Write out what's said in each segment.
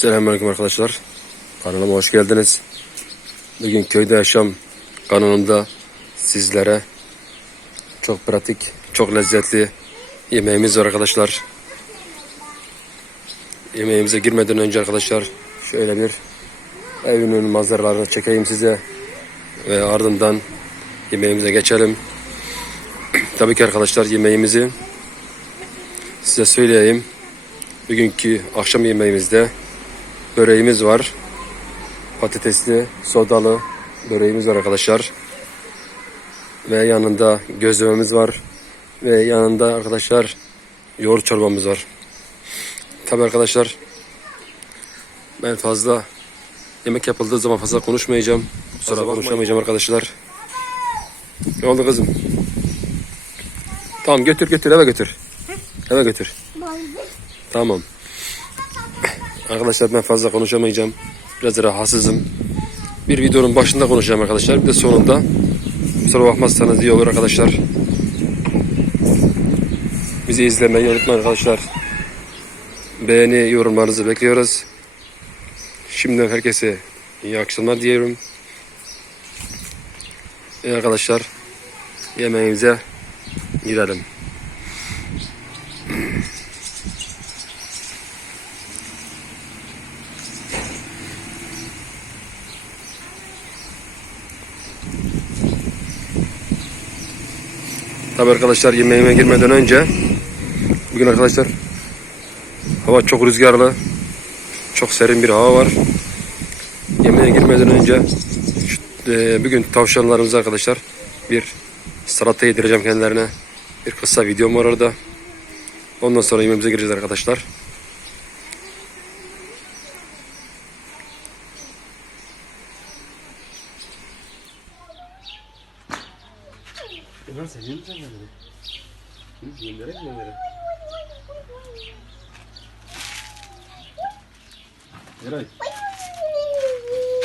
Selamünaleyküm arkadaşlar. Kanalıma hoş geldiniz. Bugün köyde yaşam kanalımda sizlere çok pratik, çok lezzetli yemeğimiz var arkadaşlar. Yemeğimize girmeden önce arkadaşlar şöyle bir evimin manzaralarını çekeyim size ve ardından yemeğimize geçelim. Tabii ki arkadaşlar yemeğimizi size söyleyeyim. Bugünkü akşam yemeğimizde böreğimiz var. Patatesli, sodalı böreğimiz var arkadaşlar. Ve yanında gözlememiz var. Ve yanında arkadaşlar yoğurt çorbamız var. Tabi arkadaşlar ben fazla yemek yapıldığı zaman fazla konuşmayacağım. Kusura konuşamayacağım arkadaşlar. Ne oldu kızım? Tamam götür götür eve götür. Eve götür. Tamam. Arkadaşlar ben fazla konuşamayacağım. Biraz rahatsızım. Bir videonun başında konuşacağım arkadaşlar. Bir de sonunda. Kusura bakmazsanız iyi olur arkadaşlar. Bizi izlemeyi unutmayın arkadaşlar. Beğeni yorumlarınızı bekliyoruz. Şimdiden herkese iyi akşamlar diyorum. İyi arkadaşlar. Yemeğimize girelim. Tabi arkadaşlar yemeğime girmeden önce bugün arkadaşlar hava çok rüzgarlı çok serin bir hava var. Yemeğe girmeden önce e, bugün tavşanlarımız arkadaşlar bir salata yedireceğim kendilerine. Bir kısa videom var orada. Ondan sonra yemeğimize gireceğiz arkadaşlar. Ömer mi yemlere? Eray.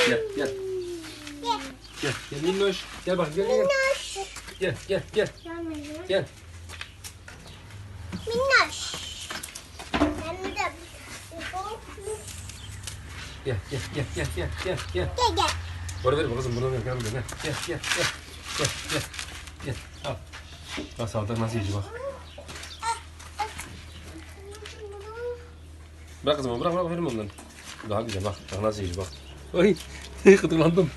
Gel gel. Gel gel minnoş. Gel bak gel gel. Gel gel gel. Gel. Minnoş. Gel gel gel gel gel gel gel. Gel gel. Bana ver kızım bunu ver gel gel gel gel gel gel gel gel al. Bak salata nasıl yiyecek bak. Bırak kızım bırak bırak verim ondan. Daha güzel bak bak nasıl yiyecek bak. Ay gıdıklandım.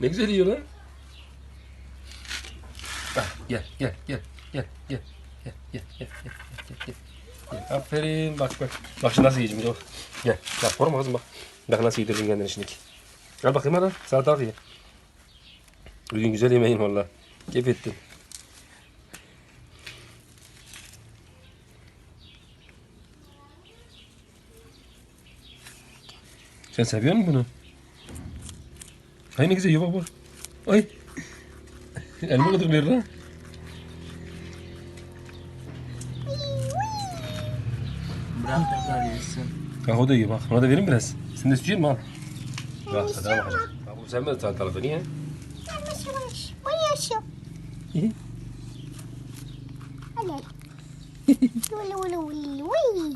ne güzel yiyor lan. Gel gel gel gel gel gel gel gel gel gel gel gel. Aferin bak bak. Bak şimdi nasıl yiyeceğim bak. Gel. Bak korkma kızım bak. Bak nasıl yedirdin kendini şimdi. Gel bakayım hadi. Salata al ye. Bugün güzel yemeğin valla. Keyif ettin. Sen seviyor musun bunu? Ay ne güzel yiyor bak bak. Ay. Elime gıdıklıyor lan. Bırak da yesin. Bak o da iyi bak. Ona da verin biraz. Sen de istiyor musun al. Bak tadına bakacağım. Bak bu sevmez salatalığı niye?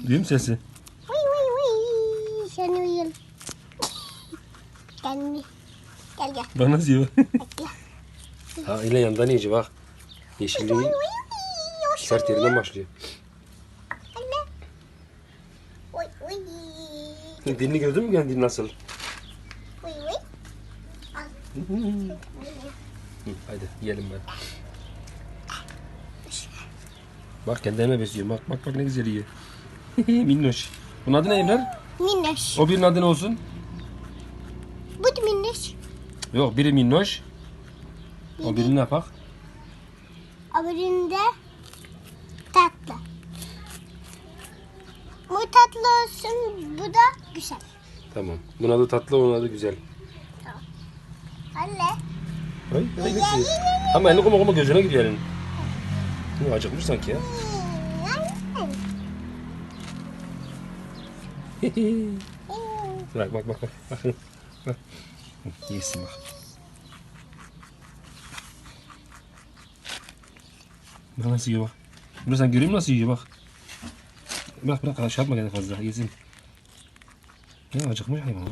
Duyayım sesi. Vıy vıy vıy. Sen uyuyun. Gel mi? Gel gel. Bana ziyor. ha ile yandan iyice bak. Yeşilliği sert yerinden başlıyor. Dilini gördün mü kendini nasıl? Haydi yiyelim ben. Bak kendi elime besliyorum. Bak bak bak ne güzel yiyor. Minnoş. Bunun adı ne Evler? Minnoş. O birinin adı ne olsun? Bu da minnoş. Yok biri Minnoş. O birini ne yapak? Öbüründe tatlı. Bu tatlı olsun, bu da güzel. Tamam. Bunun adı tatlı, onun adı güzel. Anne. Ay ne. Ama elini koyma koyma gözüne gidiyor elin. Bu acıkmış sanki ya. bak bak bak bak. Bak. Yesin bak. Bak nasıl yiyor bak. Bunu sen göreyim nasıl yiyor bak. Bırak bırak aşağı atma gene fazla yesin. Ya acıkmış hayvan.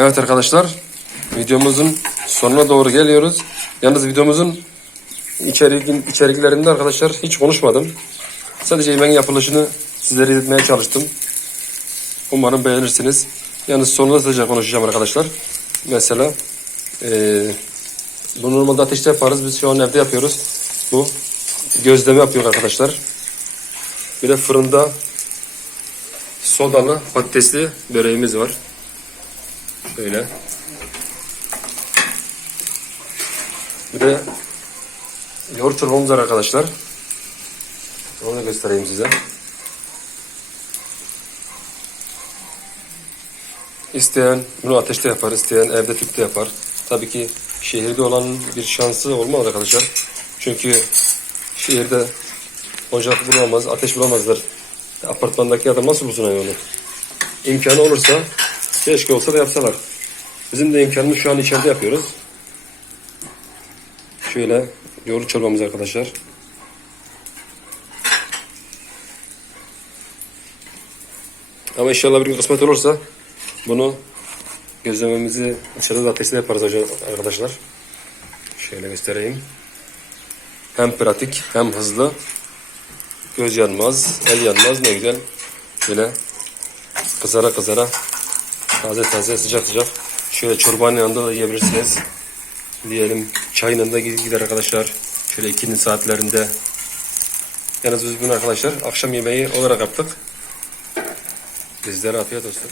Evet arkadaşlar, videomuzun sonuna doğru geliyoruz. Yalnız videomuzun içeriğin, içeriklerinde arkadaşlar hiç konuşmadım. Sadece yemeğin yapılışını sizlere izletmeye çalıştım. Umarım beğenirsiniz. Yalnız sonunda sadece konuşacağım arkadaşlar. Mesela eee bunu normalde ateşte yaparız. Biz şu an evde yapıyoruz. Bu gözleme yapıyor arkadaşlar. Bir de fırında sodalı patatesli böreğimiz var. Şöyle. Bir de yoğurt çorbamız var arkadaşlar. Onu da göstereyim size. İsteyen bunu ateşte yapar, isteyen evde tüpte yapar. Tabii ki şehirde olan bir şansı olmaz arkadaşlar. Çünkü şehirde ocak bulamaz, ateş bulamazlar. Apartmandaki adam nasıl bulsun onu? İmkanı olursa keşke olsa da yapsalar. Bizim de imkanımız şu an içeride yapıyoruz. Şöyle yoğurt çorbamız arkadaşlar. Ama inşallah bir gün kısmet olursa bunu gözlememizi dışarıda da ateşte yaparız arkadaşlar. Şöyle göstereyim. Hem pratik hem hızlı. Göz yanmaz, el yanmaz ne güzel. Şöyle kızara kızara taze taze sıcak sıcak. Şöyle çorbanın yanında da yiyebilirsiniz. Diyelim çayın yanında gider arkadaşlar. Şöyle ikinin saatlerinde. Yalnız biz bunu arkadaşlar akşam yemeği olarak yaptık. Bizlere afiyet olsun.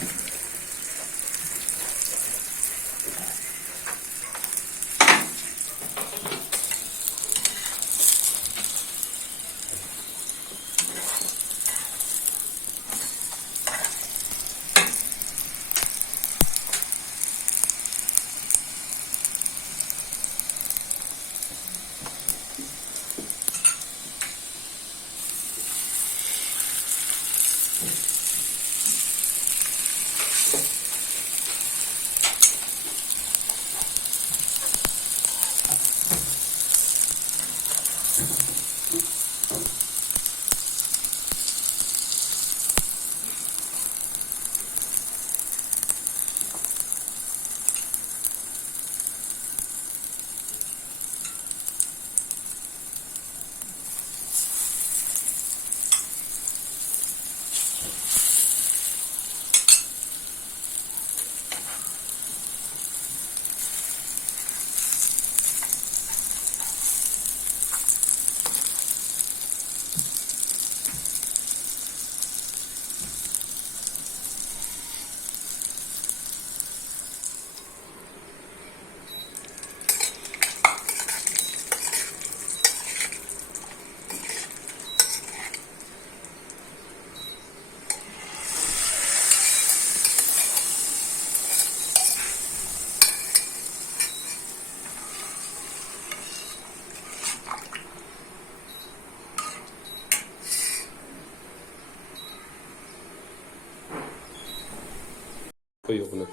Koy bunu.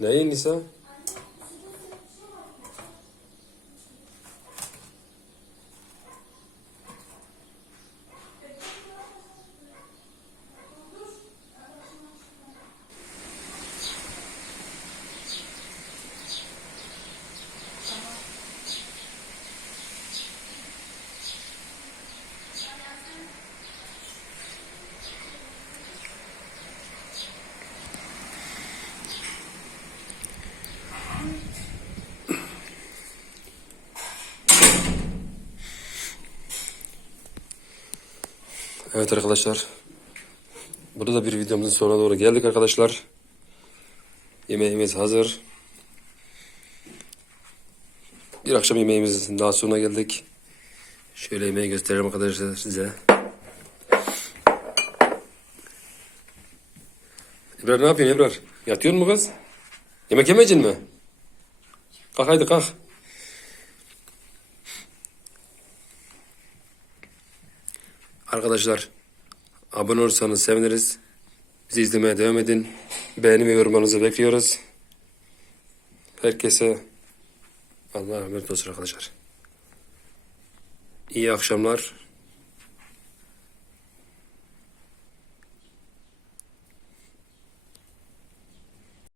Neyin Nisa? Evet arkadaşlar. Burada da bir videomuzun sonuna doğru geldik arkadaşlar. Yemeğimiz hazır. Bir akşam yemeğimizin daha sonuna geldik. Şöyle yemeği göstereyim arkadaşlar size. Ebrar ne yapıyorsun Ebrar? Yatıyor mu kız? Yemek yemeyeceksin mi? Kalk haydi kalk. Arkadaşlar abone olursanız seviniriz. Bizi izlemeye devam edin. Beğeni ve yorumlarınızı bekliyoruz. Herkese Allah'a emanet olsun arkadaşlar. İyi akşamlar.